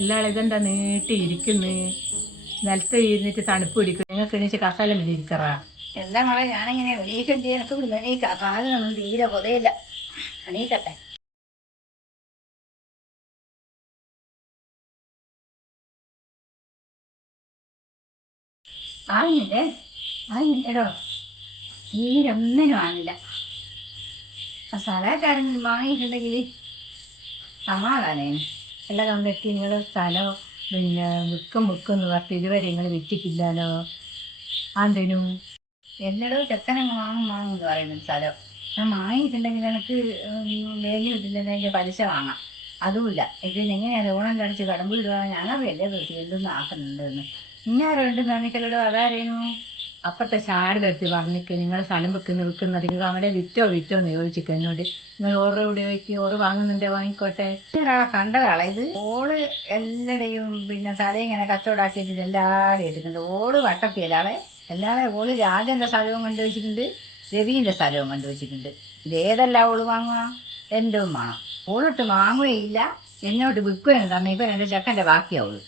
എല്ലാവരും ഇതെന്താ നീട്ടിയിരിക്കുന്നു, നിലത്ത് ഇരുന്നിട്ട് തണുപ്പ് പിടിക്കും. നിങ്ങൾക്ക് എണീച്ച് കസാല ഇരിക്കറാ. എന്താ മോളെ, ഞാനിങ്ങനെ എണീക്കണ്ടേ? എനിക്ക് ഇവിടെ എണീക്കാം, കാലിനൊന്നും തീരെ കൊതയില്ല. എണീക്കട്ടെ. ആയില്ലേ? ആയില്ലടോ, തീരെ ഒന്നിനും ആണില്ല. ആ സ്ഥലക്കാരെങ്കിലും വാങ്ങിയിട്ടുണ്ടെങ്കിൽ സമാധാനേന്. എല്ലാം കണ്ടിട്ട് നിങ്ങൾ സ്ഥലം പിന്നെ വിൽക്കും പറഞ്ഞ് ഇതുവരെ നിങ്ങൾ വിറ്റിട്ടില്ലല്ലോ. അതെന്തിനും? എന്നോട് ചെക്കനങ്ങ് വാങ്ങും എന്ന് പറയുന്നത് സ്ഥലം. ഞാൻ വാങ്ങിയിട്ടുണ്ടെങ്കിൽ എനിക്ക് വേലി കിട്ടില്ലെങ്കിൽ അതിൻ്റെ പലിശ വാങ്ങാം. അതുമില്ല. ഇതിനെങ്ങനെയാണ് ഓണം കടിച്ച് കടമ്പ് ഇടുക? ഞാനറിയല്ലേ കൃഷി എന്തൊന്നും ആക്കുന്നുണ്ടെന്ന്. ഇന്നാരോ ഉണ്ടെന്ന് എനിക്കല്ലോ. അതാരേനു? അപ്പുറത്തെ ശാരദ എടുത്ത് പറഞ്ഞിട്ട് നിങ്ങൾ സ്ഥലം വിൽക്കുന്നത് നിങ്ങൾ അവിടെ വിറ്റോ എന്ന് ചോദിച്ചിട്ട് എന്നോട്. നിങ്ങൾ ഓരോ ഇവിടെ വയ്ക്ക്, ഓറ് വാങ്ങുന്നുണ്ടേ വാങ്ങിക്കോട്ടെ. കണ്ടതാളെ ഇത്. ഓള് എല്ലാടെയും പിന്നെ തല ഇങ്ങനെ കച്ചവടാക്കിയിട്ട് എല്ലാവരും എടുക്കുന്നുണ്ട്. ഓള് വട്ടത്തിയല്ലാളെ. എല്ലാവരും ഓള് രാജൻ്റെ സ്ഥലവും കണ്ടുവച്ചിട്ടുണ്ട്, രവീൻ്റെ സ്ഥലവും കണ്ടുവച്ചിട്ടുണ്ട്. ഇതേതെല്ലാം ഓള് വാങ്ങുക? എൻ്റെ വേണം. ഓളിട്ട് വാങ്ങുകയില്ല, എന്നോട്ട് വിൽക്കുകയും തന്നെ. ഇപ്പം എൻ്റെ ചെക്കൻ്റെ ബാക്കിയാവുള്ളൂ.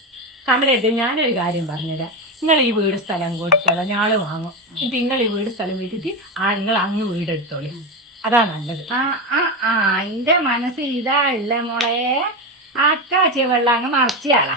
കമലേട്ട്, ഞാനൊരു കാര്യം പറഞ്ഞുതരാം. നിങ്ങൾ ഈ വീട് സ്ഥലം കൊടുത്തോളാം, ഞങ്ങൾ വാങ്ങും. എന്നിട്ട് നിങ്ങൾ ഈ വീട് സ്ഥലം വിറ്റിട്ട് നിങ്ങൾ അങ്ങ് വീടെടുത്തോളി. അതാ നല്ലത്. എൻ്റെ മനസ്സിൽ ഇതാ ഉള്ള മോളെ. അക്കാച്ചി വെള്ളം അങ്ങ് മറിച്ചാളാ.